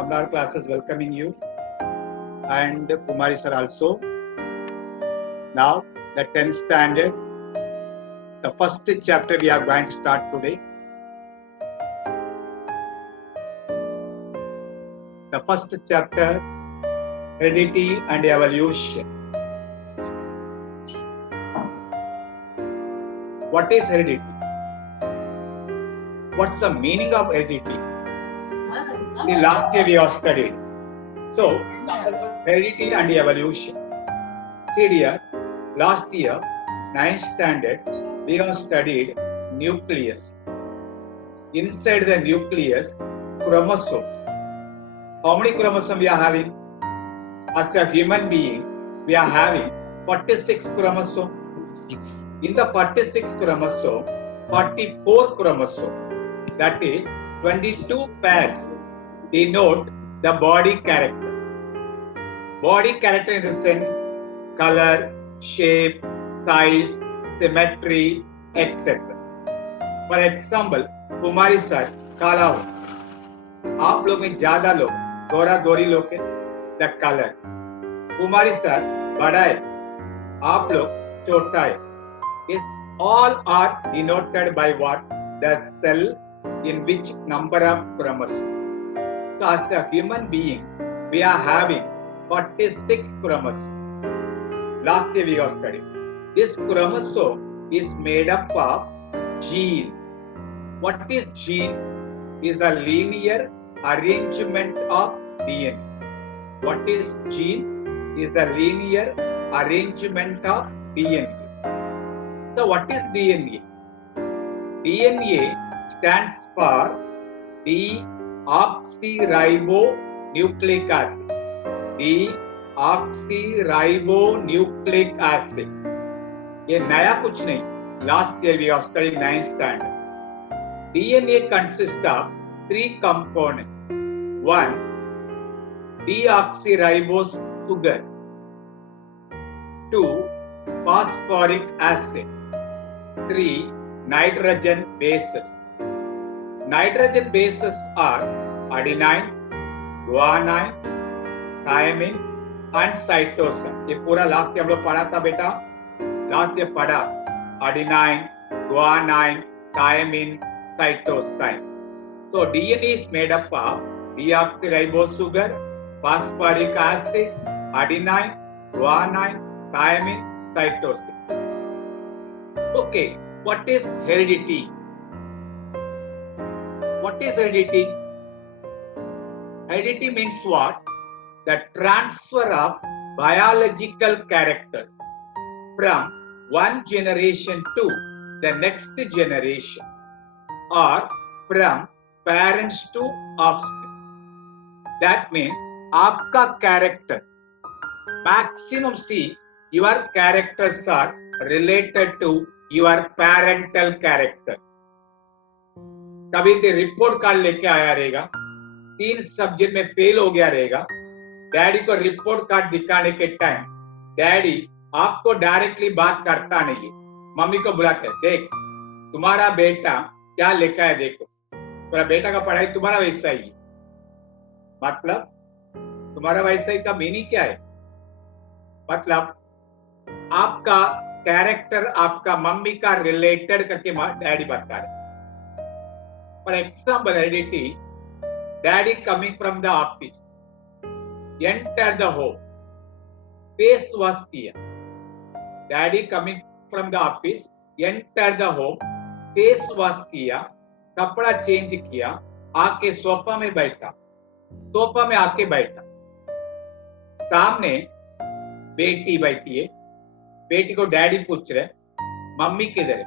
Kamlar classes welcoming you, and Kumari sir also. Now the 10th standard, the first chapter we are going to start today. The first chapter, heredity and evolution. What is heredity? What's the meaning of heredity? See, last year we have studied. So, heredity and evolution. See dear, last year, 9th standard, we have studied nucleus. Inside the nucleus, chromosomes. How many chromosomes we are having? As a human being, we are having 46 chromosomes. In the 46 chromosome, 44 chromosomes, that is 22 pairs, denote the body character. Body character in the sense color, shape, size, symmetry, etc. For example, Kumari sir काला हो, आप लोग में ज्यादा लोग गोरा गोरी लोग के द कलर, कुमारी सर बड़ा है, आप लोग छोटा है. Is all are denoted by what? The cell in which number of chromosomes. So as a human being, we are having 46 chromosomes. Last year we have studied. This chromosome is made up of gene. What is gene? Is a linear arrangement of DNA. What is gene? Is a linear arrangement of DNA. So what is DNA? DNA stands for deoxyribonucleic acid. Deoxyribonucleic acid. ये नया कुछ नहीं. Last year we have studied 9th standard. DNA consists of 3 components. 1. Deoxyribose sugar. 2. Phosphoric acid. 3. Nitrogen bases. Nitrogen bases are adenine, guanine, thymine and cytosine. ये पूरा last year हम लोग पढ़ा था बेटा. लास्ट ईयर पढ़ा adenine, guanine, thymine, cytosine. So DNA is made up of deoxyribose sugar, phosphoric acid, adenine, guanine, thymine, cytosine. Okay, what is heredity? What is heredity? Heredity means what? The transfer of biological characters from one generation to the next generation, or from parents to offspring. That means आपका character, maximum see, your characters are related to your parental character. कभी तो report card लेके आया रहेगा, 3 subject में fail हो गया रहेगा, डैडी को रिपोर्ट कार्ड दिखाने के टाइम डैडी आपको डायरेक्टली बात करता नहीं है, मम्मी को बुलाते हैं, देख तुम्हारा बेटा क्या लिखा है, देखो तुम्हारा बेटा का पढ़ाई तुम्हारा वैसा ही है. मतलब तुम्हारा वैसा ही का मीनिंग क्या है? मतलब आपका कैरेक्टर आपका मम्मी का रिलेटेड करके डैडी बता रहे. For example heredity, daddy coming from the office, enter the home, face wash किया. Daddy coming from the office, enter the home, face wash किया, कपड़ा चेंज किया, आके सोफा में बैठा, सोफा में आके बैठा, सामने बेटी बैठी है, बेटी को डैडी पूछ रहे मम्मी किधर है?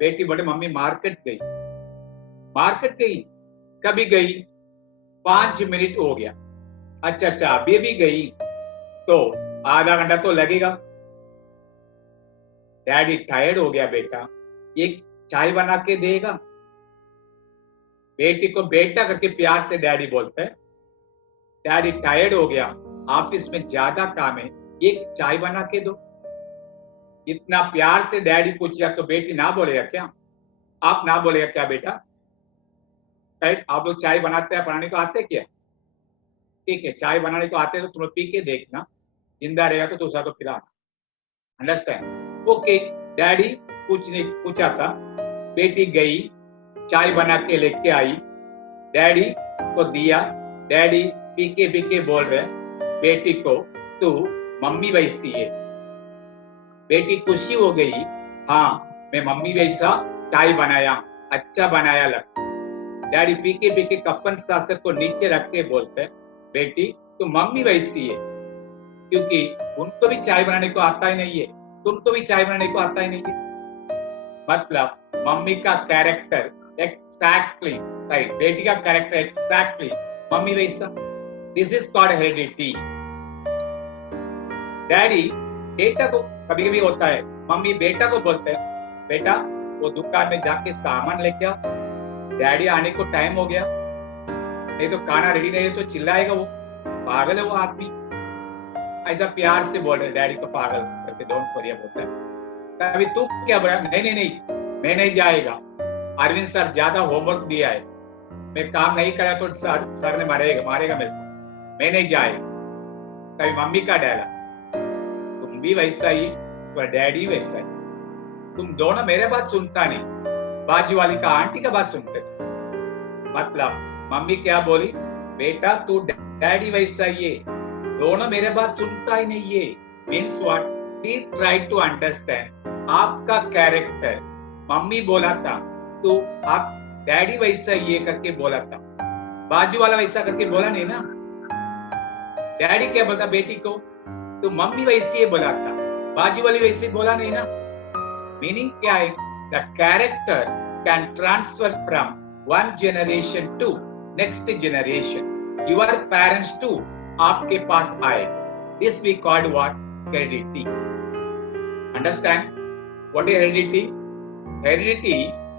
बेटी बोले मम्मी मार्केट गई. मार्केट गई? कभी गई? 5 मिनट हो गया. अच्छा अच्छा अभी भी गई तो आधा घंटा तो लगेगा. डैडी टायर्ड हो गया, बेटा एक चाय बना के देगा? बेटी को बेटा करके प्यार से डैडी बोलते हैं. डैडी टायर्ड हो गया, ऑफिस में ज्यादा काम है, एक चाय बना के दो. इतना प्यार से डैडी पूछा तो बेटी ना बोलेगा क्या? आप ना बोलेगा क्या बेटा? राइट? आप लोग चाय बनाते हैं, बनाने को आते क्या? ठीक है, चाय बनाने को आते हैं तो तुम लोग पी के देखना, जिंदा रहेगा तो दूसरा को पिलाना। अंडरस्टैंड? ओके, डैडी पूछा था, बेटी गई चाय बना के लेके आई, डैडी को दिया, डैडी पी के बोल रहे बेटी को, तू मम्मी वैसी है। बेटी खुशी हो गई, हाँ मैं मम्मी वैसा चाय बनाया, अच्छा बनाया लगता। डैडी पी के कप्पन सासर को नीचे रख के बोलते, बेटी तू मम्मी वैसी है, क्योंकि उनको भी चाय बनाने को आता ही नहीं है, तुमको भी चाय बनाने को आता ही नहीं है। मतलब मम्मी का कैरेक्टर एक्जैक्टली राइट, बेटी का कैरेक्टर एक्जैक्टली मम्मी वैसा। This is called heredity. Daddy बेटा को, कभी कभी होता है मम्मी बेटा को बोलते हैं, बेटा वो दुकान में जाके सामान लेके आओ, डैडी आने को टाइम हो गया, नहीं तो खाना रेडी नहीं है तो चिल्लाएगा वो, पागल है वो आदमी। ऐसा प्यार से बोल रहे डैडी को पागल करके, डोंट वरी बोलता है। कभी तू क्या बोला, नहीं मैं नहीं जाएगा, अरविंद सर ज्यादा होमवर्क दिया है, मैं काम नहीं करा तो सर ने मारेगा मेरे को, मैं नहीं जाएगा। कभी मम्मी का डायलॉग, तुम भी वैसा ही, तो डैडी वैसा ही, तुम दोनों मेरे बात सुनता नहीं, बाजू वाली का आंटी का बात सुनते। मतलब मम्मी क्या बोली, बेटा तू डैडी वैसा ही है, दोनों मेरे बात सुनता ही नहीं है। Means what? He try to understand आपका कैरेक्टर। मम्मी बोला था तो आप डैडी वैसा ये करके बोला था, बाजू वाला वैसा करके बोला नहीं ना। डैडी क्या बोलता बेटी को, तो मम्मी वैसी ये बोला था, बाजू वाली वैसे बोला नहीं ना। मीनिंग क्या है? The character can transfer from one generation to next generation. Your parents to आपके पास आए, this we called what? Heredity. Understand what is heredity? Heredity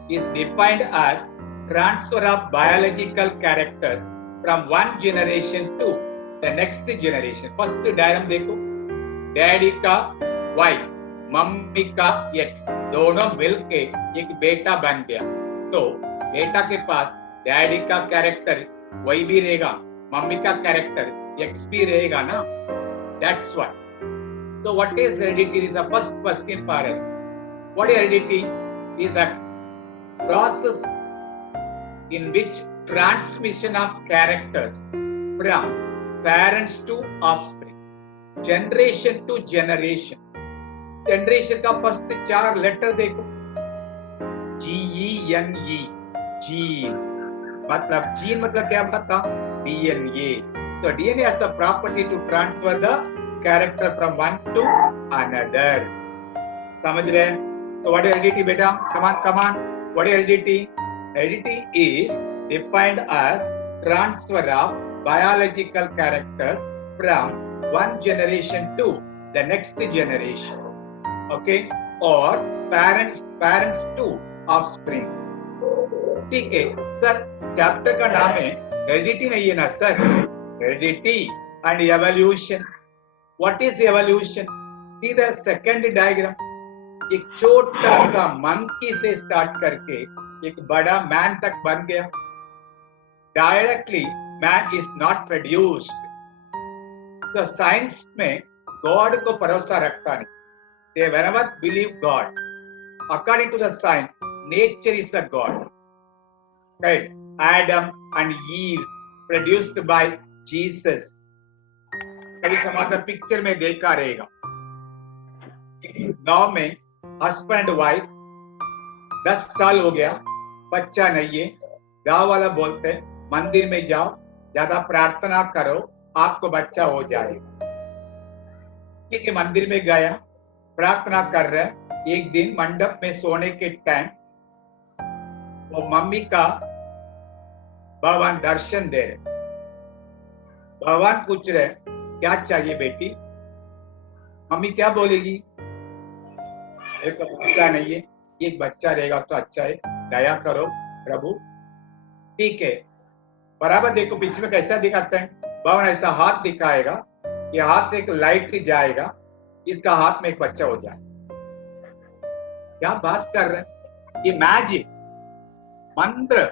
is defined as transfer of biological characters from one generation to the next generation. First diagram देखो, daddy का Y, mummy का X, दोनों मिलके एक बेटा बन गया। तो बेटा के पास डैडी का कैरेक्टर वही भी रहेगा, मम्मी का कैरेक्टर X भी रहेगा ना। That's why. So what is heredity? This is the first question for us. What is heredity? Is a process in which transmission of characters from parents to offspring, generation to generation. Generation का first 4 letter देखो, GENE, gene. मतलब gene मतलब क्या पता? DNA. So DNA has the property to transfer the character from one to another. समझ रहे? So what is heredity बेटा? Come on. What is heredity? Heredity is defined as transfer of biological characters from one generation to the next generation. Okay? Or parents to offspring. ठीक है sir, chapter का नाम है heredity नहीं है ना sir? Heredity and evolution. What is evolution? See the second diagram. एक छोटा सा मंकी से स्टार्ट करके एक बड़ा मैन तक बन गया। Directly man is not produced. तो साइंस में गॉड को भरोसा रखता नहीं। They whenever believe God. According to the science, nature is a God. Right? Adam and Eve produced by Jesus. कभी समाचार पिक्चर में देखा रहेगा, गांव में हस्बैंड वाइफ 10 साल हो गया, बच्चा नहीं है। गांव वाला बोलते मंदिर में जाओ, ज्यादा प्रार्थना करो, आपको बच्चा हो जाएगा। ठीक है, मंदिर में गया, प्रार्थना कर रहे। एक दिन मंडप में सोने के टाइम वो मम्मी का भगवान दर्शन दे रहे। भगवान पूछ रहे क्या चाहिए बेटी? मम्मी क्या बोलेगी? एक बच्चा नहीं है, एक बच्चा रहेगा तो अच्छा है, दया करो प्रभु। ठीक है, बराबर देखो पीछे में कैसा दिखाता है। भगवान ऐसा हाथ दिखाएगा, ये हाथ से एक लाइट जाएगा, इसका हाथ में एक बच्चा हो जाए। क्या बात कर रहे हैं? ये मैजिक मंत्र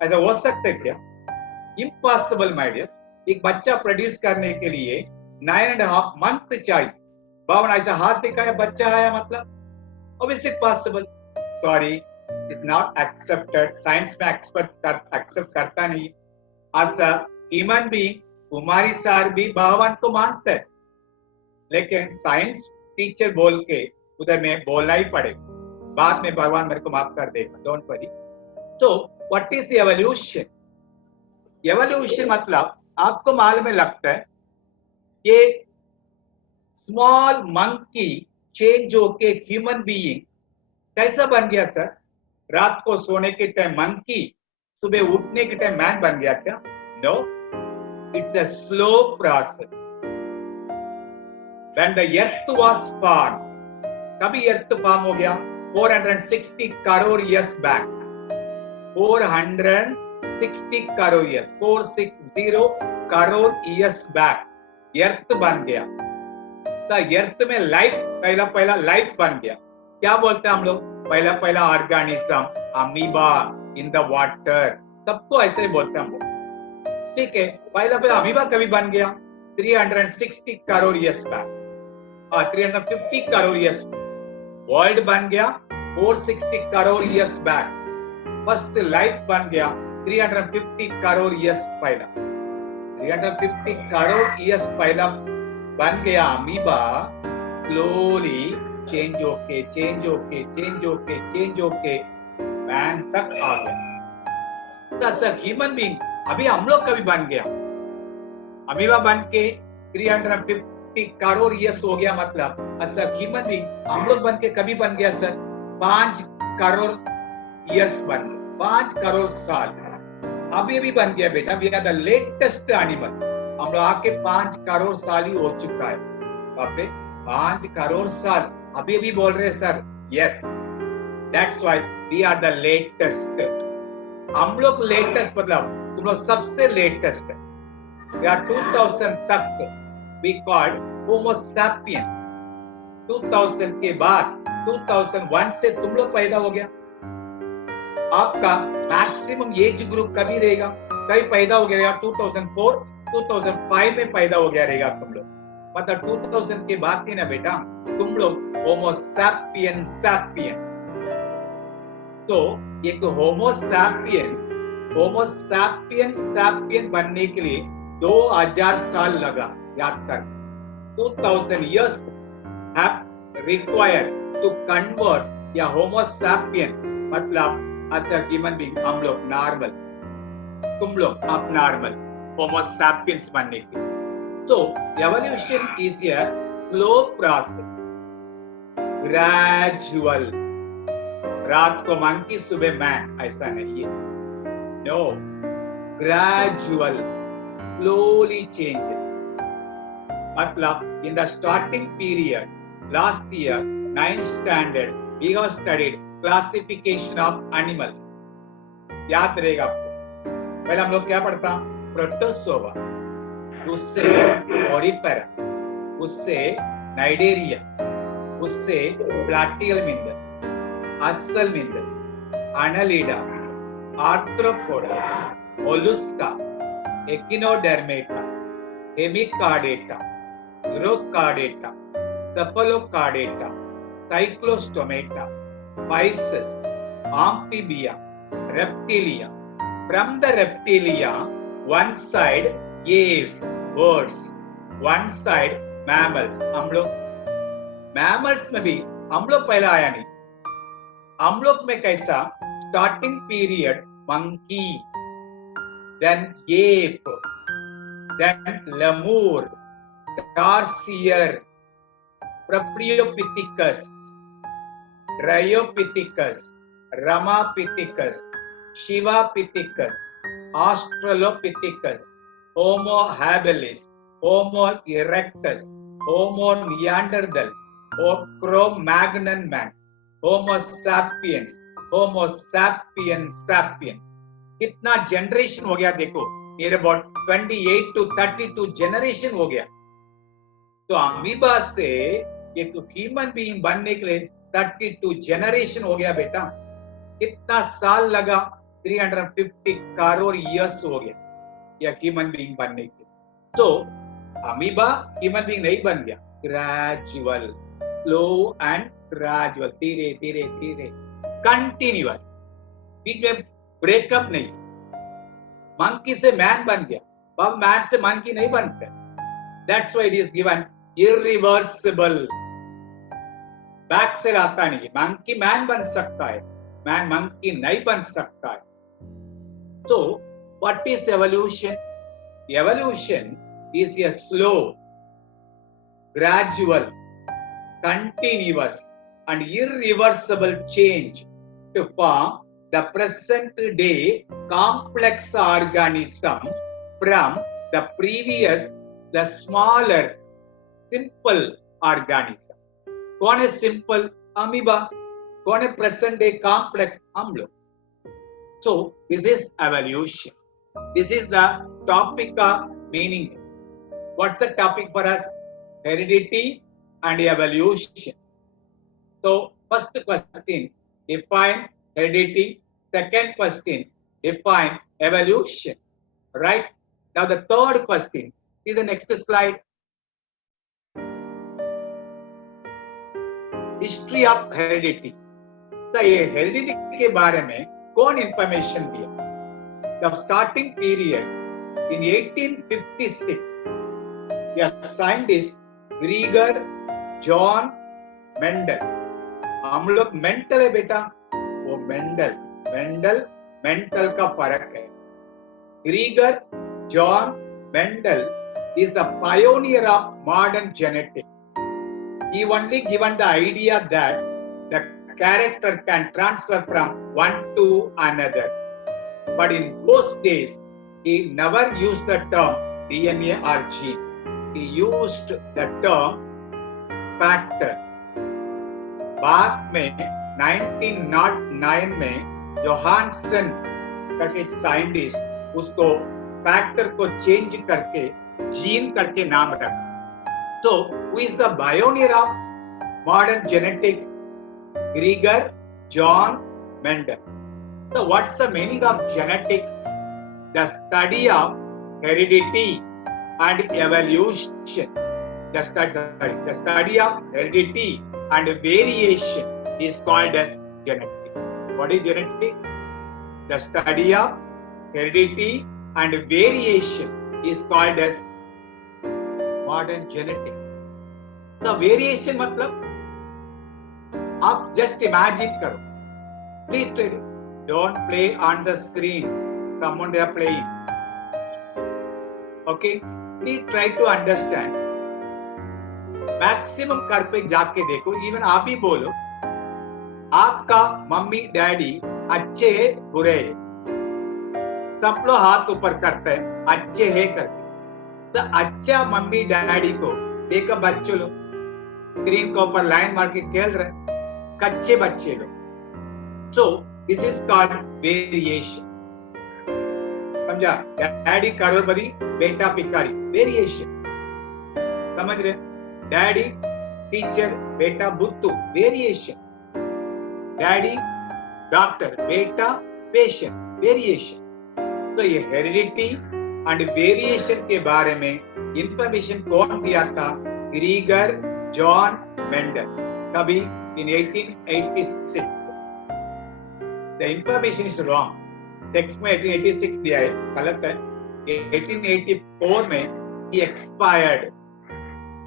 ऐसा हो सकता है क्या? Impossible my dear. एक बच्चा प्रोड्यूस करने के लिए 9.5 मंथ चाहिए। बावन ऐसा हाथ दिखाया बच्चा आया मतलब obviously possible. Sorry, is not accepted. Science में एक्सेप्ट करता नहीं। ऐसा ह्यूमन बीइंग कुमारी सर भी भगवान को मानते हैं, लेकिन साइंस टीचर बोल के उधर में बोलना ही पड़ेगा। बाद में भगवान मेरे को माफ कर देगा, don't worry. So what is evolution? Evolution मतलब आपको मालूम में लगता है ये स्मॉल मंकी चेंज होके ह्यूमन बीइंग कैसा बन गया सर? रात को सोने के टाइम मंकी, सुबह उठने के टाइम मैन बन गया क्या? No, it's a slow process. When the earth was formed, कभी अर्थ फॉर्म हो गया? 460 crore years back। 460 crore years, 460 crore years back अर्थ बन गया। तो अर्थ में लाइफ, पहला लाइफ बन गया। क्या बोलते हैं हम लोग? पहला organism, amoeba in the water, सबको ऐसे ही बोलते हैं हम लोग। ठीक है, पहला अमीबा कभी बन गया? 360 crore years back। 350 crore years। World बन गया 460 crore years back। First life बन गया 350 करोड़ years पहला। 350 करोड़ years पहला बन गया अमीबा। स्लोली चेंज होके मैन तक आ गया। ह्यूमन बीइंग अभी हम लोग कभी बन गया? अमीबा बन के 350 करोड़ years हो गया, मतलब ऐसा ह्यूमन बीइंग हम लोग बन के कभी बन गया सर? 5 करोड़ years बन गया, 5 करोड़ साल अभी बन गया बेटा। We are the latest animal. हम लोग आके 5 करोड़ साल ही हो चुका है। बापरे, 5 करोड़ साल अभी बोल रहे sir? Yes, that's why we are the latest. हम लोग लेटेस्ट मतलब तुम लोग सबसे लेटेस्ट है। वी आर 2000 तक we called Homo sapiens। 2000 के बाद 2001 से तुम लोग पैदा हो गया। आपका मैक्सिमम एज ग्रुप कभी रहेगा? कभी पैदा हो गया 2004, 2005 में पैदा हो गया रहेगा तुम लोग। मतलब 2000 के बाद थी ना बेटा तुम लोग Homo sapiens। तो एक Homo sapiens बनने के लिए 2000 साल लगा। याद कर, 2000 years have required to convert या Homo sapien मतलब as a human being हम लोग नॉर्मल, तुम लोग अब नॉर्मल Homo sapiens बनने के। So evolution is a slow process, gradual। रात को मंकी, सुबह मैन, ऐसा नहीं है। No, gradual, slowly changes। मतलब in the starting period, last year 9th standard we have studied classification of animals। याद रहेगा आपको। पहले हम लोग क्या पढ़ता? प्रोटोसोवा, उससे ओरिपेरा, उससे नाइडेरिया, उससे Platyhelminthes, Aschelminthes, Annelida, Arthropoda, Mollusca, Echinodermata, Hemichordata, Urochordata, Cephalochordata, Cyclostomata, Pisces, Amphibia, Reptilia. From the Reptilia, one side aves, birds, one side mammals। हम लोग mammals में भी हम लोग पहला आया नहीं। हम लोग में कैसा? Starting period monkey, then ape, then lemur, Tarsier, Propriopithecus, Dryopithecus, Ramapithecus, Shivapithecus, Australopithecus, Homo habilis, Homo erectus, Homo neanderthal, Cro-Magnon man, Homo sapiens, Homo sapiens sapiens। कितना जनरेशन हो गया देखो, ये अबाउट 28 to 32 जनरेशन हो गया। तो अमीबा से एक ह्यूमन बीइंग बनने के लिए 32 जनरेशन हो गया बेटा। कितना साल लगा? 350 करोड़ ईयर्स हो गया या ह्यूमन बीइंग बनने के। तो अमीबा ह्यूमन बीइंग नहीं बन गया, ग्रेजुअल, स्लो एंड ग्रेजुअल, धीरे धीरे धीरे, कंटिन्यूअस, बीच में ब्रेकअप नहीं। मंकी से मैन बन गया, अब मैन से मंकी नहीं बनते। That's why it is given irreversible, back से आता नहीं। मंकी मैन बन सकता है, मैन मंकी नहीं बन सकता है। So what is evolution? Evolution is a slow, gradual, continuous and irreversible change to form the present day complex organism from the previous, the smaller, simple organism. कौन है simple? amoeba. कौन है present day complex? हम लोग. So this is evolution. This is the topic of meaning. What's the topic for us? Heredity and evolution. So first question, define heredity. Second question, define evolution. Right? Now the third question. See the next slide. History of heredity. तो ये heredity के बारे में कौन information दिया? The starting period in 1856, a scientist Gregor John Mendel. हम लोग mental है बेटा, वो मेंडल, मेंटल का फर्क है। Gregor John Mendel is a pioneer of modern genetics. He only given the idea that the character can transfer from one to another. But in those days, he never used the term DNA or gene. He used the term factor. बाद में 1909 में Johansson करके एक scientist उसको factor को change करके gene करके नाम रखा। So, who is the pioneer of modern genetics? Gregor John Mendel. So what's the meaning of genetics? The study of heredity and evolution. The study of heredity and variation is called as genetics. What is genetics? The study of heredity and variation is called as modern genetics. The variation मतलब आप just imagine करो. Please don't play on the screen. Someone they are playing. Okay? Please try to understand. Maximum घर पे जाके देखो. Even आप ही बोलो. आपका मम्मी डैडी अच्छे है बुरे है. सब लोग हाथ ऊपर करते हैं. अच्छे है करके. तो अच्छा मम्मी डैडी को देखो बच्चों लोग स्क्रीन के ऊपर लाइन मार के खेल रहे हैं. कच्चे बच्चे लोग. So this is called variation. समझा? डैडी करोड़पति, बेटा भिखारी. वेरिएशन. समझ रहे? डैडी टीचर, बेटा बुद्धू. वेरिएशन. डैडी डॉक्टर, बेटा पेशेंट. वेरिएशन. तो ये हेरिडिटी एंड वेरिएशन के बारे में इंफॉर्मेशन कौन दिया था? Gregor John Mendel. कभी in 1886. The information is wrong. Text में 1886 दिया है, गलत है. 1884 में he expired.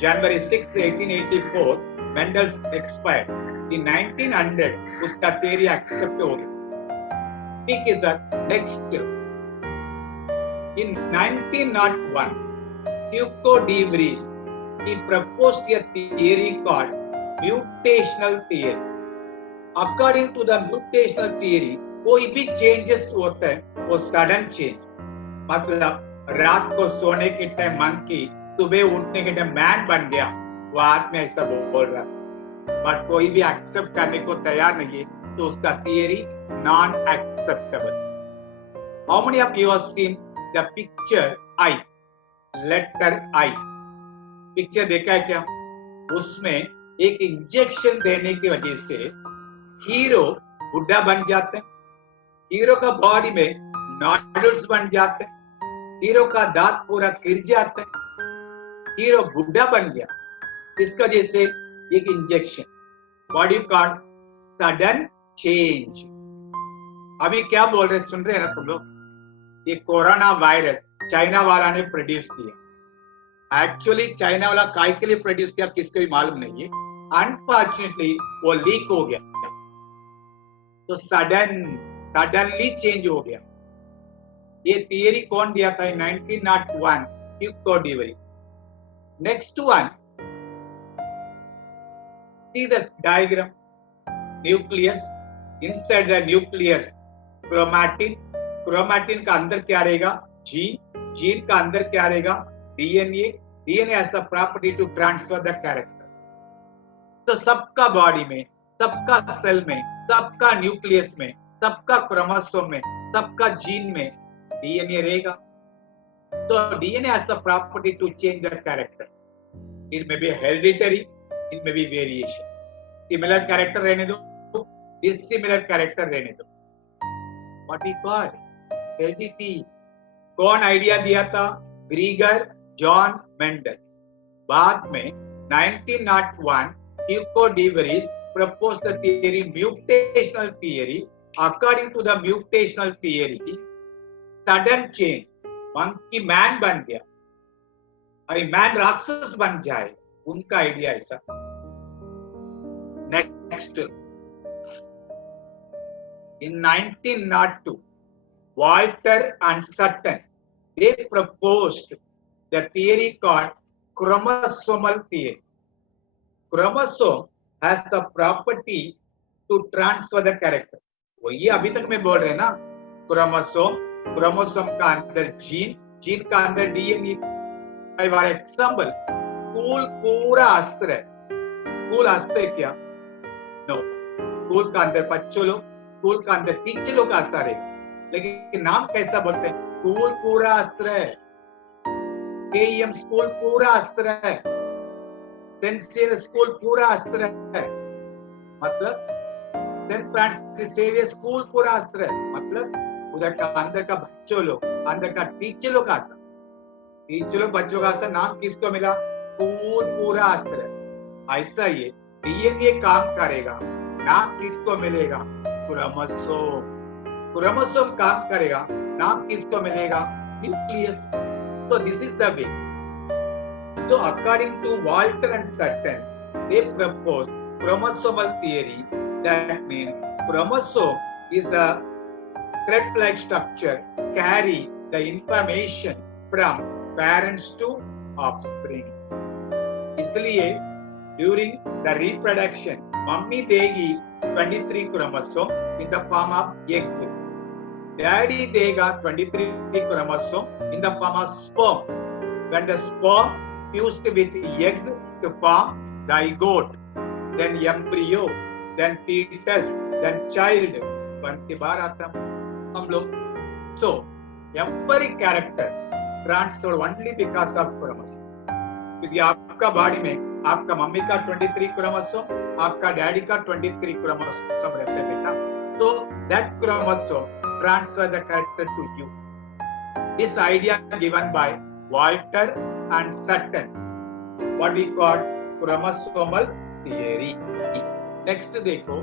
January 6, 1884, Mendel expired. In 1900 उसका theory accept हो गया. ठीक है sir. Next. In 1901, Tycho de Vries, he proposed a theory called mutational theory. According to the mutational theory कोई भी चेंजेस होता है वो सडन चेंज. मतलब रात को सोने के टाइम मंकी, सुबह उठने के टाइम मैन बन गया. वो आदमी ऐसा बोल रहा बट कोई भी एक्सेप्ट करने को तैयार नहीं है, तो उसका theory non acceptable. How many of you have seen the picture I? Later I picture देखा है क्या? उसमें एक इंजेक्शन देने की वजह से हीरो बुढ़ा बन जाते हैं. हीरो का बॉडी में नॉडल्स बन जाते हैं, हीरो का दांत पूरा गिर जाता है, हीरो बुढ़ा बन गया। इसका जैसे एक injection, what you call sudden change. अभी क्या बोल रहे सुन रहे हैं ना तुम लोग? ये कोरोना वायरस चाइना वाला ने प्रोड्यूस किया। एक्चुअली चाइना वाला काय के लिए प्रोड्यूस किया किसको भी मालूम नहीं है। अनफॉर्चुनेटली वो लीक हो गया, तो सडनली चेंज हो गया। ये थियरी कौन दिया था? 1901 Hugo de Vries. Next one, see the diagram. Nucleus, inside the nucleus chromatin, chromatin का अंदर क्या रहेगा? जीन, जीन का अंदर क्या रहेगा? DNA, DNA has a property to transfer the character. तो सबका बॉडी में, सबका सेल में, सबका न्यूक्लियस में, सबका क्रोमोसोम में, सबका जीन में डीएनए रहेगा। तो DNA has the property to change the character. It may be hereditary, it may be variation. Similar character रहने दो, डिसिमिलर कैरेक्टर रहने दो। What we call heredity. कौन आइडिया दिया था? Gregor John Mendel. बाद में 1901 Hugo de Vries proposed the theory, mutational theory. According to the mutational theory, sudden change, monkey man बन गया, अभी मैन राक्षस बन जाए, उनका आइडिया ऐसा। Next, in 1902 Walter and Sutton, they proposed the theory called chromosomal theory. Chromosome has the property to transfer the character. वही अभी तक मैं बोल रहे ना, क्रोमोसोम, क्रोमोसोम का अंदर जीन, जीन का अंदर डीएनए। फॉर एग्जांपल, स्कूल पूरा अस्त्र है। स्कूल अस्त्र है क्या? नो। स्कूल का अंदर बच्चों लोग, स्कूल का अंदर टीचर लोग का अस्त्र है, लेकिन नाम कैसा बोलते हैं? स्कूल पूरा अस्त्र है। केएम स्कूल पूरा अस्त्र है। सेंट स्कूल पूरा अस्त्र है, मतलब सेंट फ्रांसिस सेवियर स्कूल पूरा अस्त्र है, मतलब उधर का अंदर का बच्चों लोग, अंदर का टीचर लोग का अस्त्र, टीचर लोग बच्चों का अस्त्र। नाम किसको मिला? स्कूल पूरा अस्त्र है। ऐसा ये डीएनए काम करेगा, नाम किसको मिलेगा? क्रोमोसोम। क्रोमोसोम काम करेगा, नाम किसको मिलेगा? न्यूक्लियस। तो this is the way. So according to Walter and Sutton, they proposed chromosomal theory. That means chromosome is a thread-like structure, carry the information from parents to offspring. इसलिए during the reproduction, mummy देगी 23 chromosome in the form of egg. Daddy देगा 23 chromosome in the form of sperm. When the sperm fused with egg to form zygote, then embryo, then fetus, then child. बनते बार आता हम लोग। So every character transferred only because of chromosome. क्योंकि आपका body में आपका mummy का 23 chromosome, आपका डैडी का 23 क्रोमोसोम रहते हैं बेटा। तो that chromosome transfer the character to you. This idea given by Walter and Sutton, what we call chromosomal theory. Next देखो,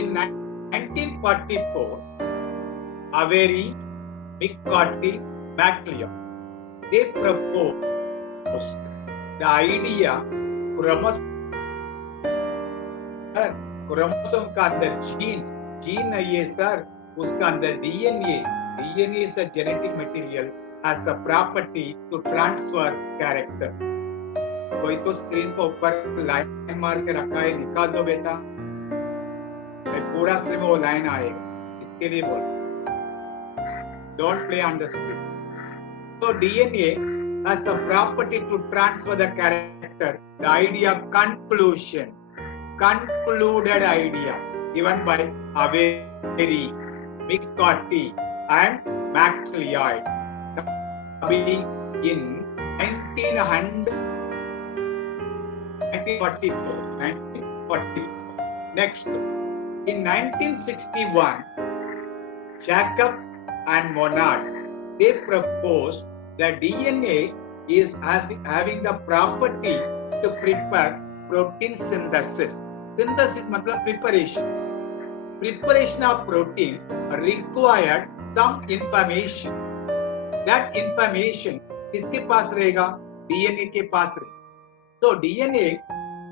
in 1944, Avery, McCarthy, MacLeod, they proposed the idea chromosome का अंदर gene, gene नहीं है sir, उसका अंदर DNA, DNA is a genetic material, has the property to transfer character. कोई तो screen को ऊपर लाइन मार के रखा है, निकाल दो बेटा, मैं पूरा स्क्रीन में वो लाइन आएगा, इसके लिए बोल। Don't play on the screen. So DNA has the property to transfer the character. The idea conclusion, concluded idea given by Avery, McCarthy and MacLeod in 1944. Next, In 1961, Jacob and Monod, they proposed that DNA is having the property to prepare protein synthesis. Synthesis मतलब preparation. Preparation of protein required some information. That information किसके पास रहेगा? DNA के पास रहेगा. So DNA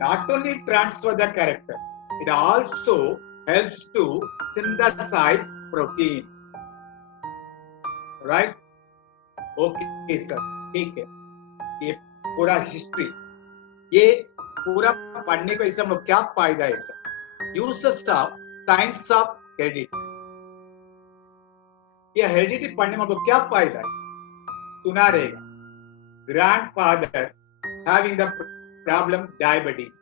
not only transfer the character, it also helps to synthesize protein. Right? Okay, sir. ठीक है. ये पूरा history, ये पूरा पढ़ने को इससे हम लोग क्या फायदा है sir? Uses of science of heredity. ये हेरिडिटी पढ़ने में हम लोग क्या फायदा है? सुना रहेगा. Grandfather having the problem diabetes.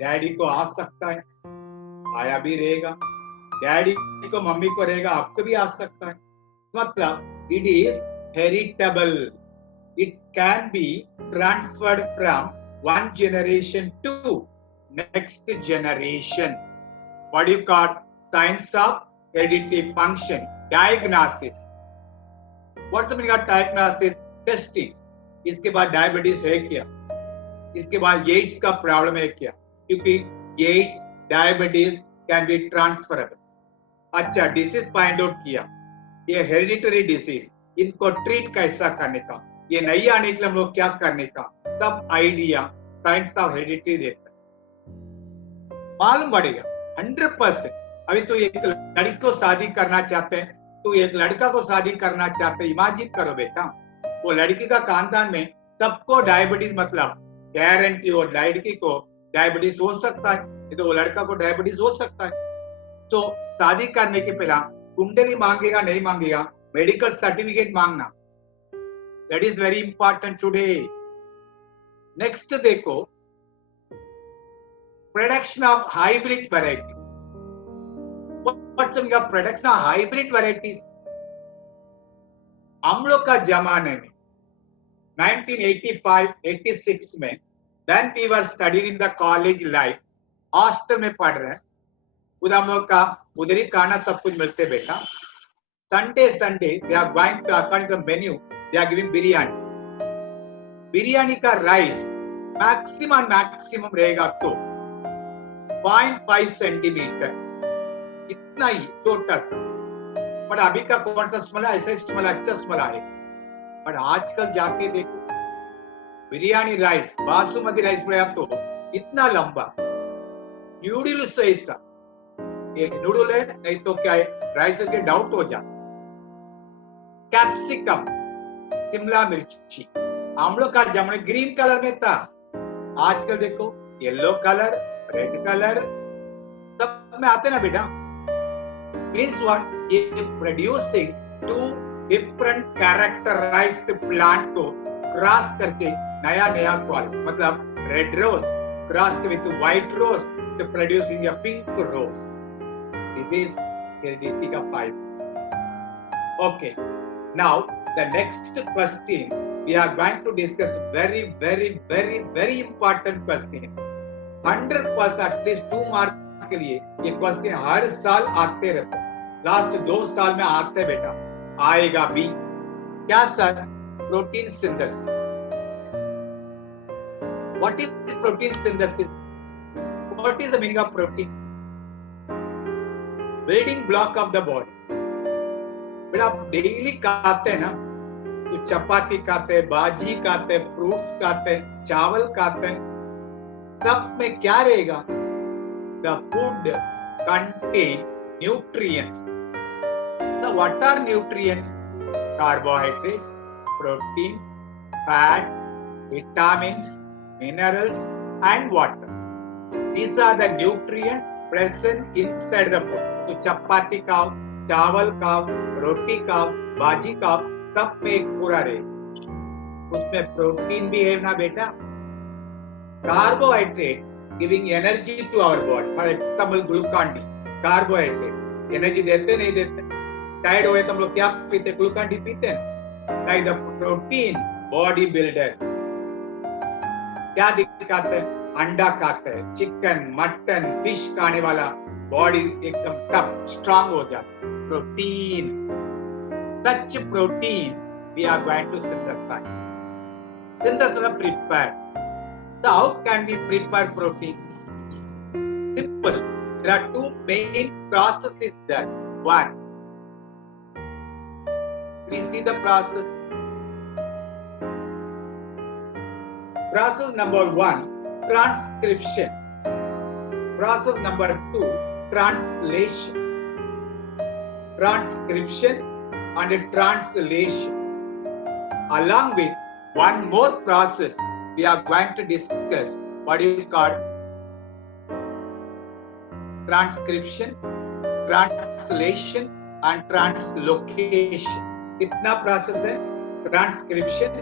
Daddy को आ सकता है, आया भी रहेगा. डैडी को मम्मी को रहेगा, आपको भी आ सकता है. मतलब it is heritable. It can be transferred from one generation to next generation. What do you call science of heredity function? Diagnosis. What's the meaning of diagnosis? Testing. इसके बाद डायबिटीज है क्या? इसके बाद येट्स का प्रॉब्लम है क्या? क्योंकि it's diabetes can be transferable. अच्छा, डिसीज फाइंड आउट किया, ये हेरिडिटरी डिसीज, इनको ट्रीट कैसा करने का, ये नहीं आने के लिए हम लोग क्या करने का, सब आइडिया साइंस ऑफ हेरिडिटी देता है. मालूम पड़ेगा 100%. अभी तो एक लड़की को शादी करना चाहते हैं, तो एक लड़का को शादी करना चाहते हैं. इमेजिन करो बेटा, वो लड़की का खानदान में सबको डायबिटीज, मतलब गारंटी हो लड़की को डायबिटीज हो सकता है, तो वो लड़का को डायबिटीज हो सकता है. तो शादी करने के पहला कुंडली मांगेगा नहीं मांगेगा, मेडिकल सर्टिफिकेट मांगना. That is very important today. Next देखो, production of hybrid variety. What's the meaning of production of hybrid varieties? हम लोग का जमाने में 1985-86 में, when we were studying in the college life, hostel में पढ़ रहे हैं, उधर हम लोग का उधर ही खाना सब कुछ मिलते बेटा. Sunday they are going to, according to the menu, they are giving biryani. Biryani का राइस मैक्सिमम रहेगा तो 0.5 सेंटीमीटर, इतना ही छोटा सा. पर अभी का कौन सा स्मला, ऐसा स्मला, अच्छा स्मला है. पर आजकल जाके देखो, बिरयानी राइस, बासमती राइस पड़ा तो इतना लंबा, नूडल्स ऐसा, ये नूडल है नहीं तो क्या है, राइस के डाउट हो जाता. कैप्सिकम, शिमला मिर्ची, हम लोग का जमाने ग्रीन कलर में था, आजकल देखो येलो कलर, रेड कलर सब में आते ना बेटा. Means what? ये producing two different characterised plant को क्रॉस करके नया क्वालिटी, मतलब red rose crossed with white rose to producing a pink rose. This is heredity का फायदा. Okay, now the next question we are going to discuss very important question. 100% at least 2 mark के लिए ये question हर साल आते रहते हैं. Last 2 साल में आते बेटा, आएगा भी. क्या sir? Protein synthesis. What is protein synthesis? What is the meaning of protein? Building block of the body. बेटा आप डेली खाते हैं ना, तो चपाती खाते हैं, बाजी खाते हैं, फ्रूट्स खाते हैं, चावल खाते हैं, सब में क्या रहेगा? The food contain nutrients. So what are nutrients? Carbohydrates, protein, fat, vitamins, minerals and water. These are the nutrients present inside the food. तो चपाती खाओ, चावल खाओ, रोटी खाओ, बाजी खाओ, सब में एक पूरा रहे. उसमें प्रोटीन भी है ना बेटा. Carbohydrate giving energy to our body. For example Glucon D, carbohydrate energy देते नहीं देते. टायर्ड हुए तो हम लोग क्या पीते? ग्लूकॉन डी पीते हैं. Like the protein body builder. क्या दिखाते हैं? अंडा खाते हैं, चिकन, मटन, फिश खाने वाला बॉडी एकदम टफ स्ट्रांग हो जाता है. Protein, such protein we are going to synthesize. Synthesize, prepare. So how can we prepare protein? Simple. There are two main processes there. One, we see the process. Process number one, transcription. Process number two, translation. Transcription and translation. Along with one more process, we are going to discuss what you call transcription, translation and translocation. कितना process है? Transcription,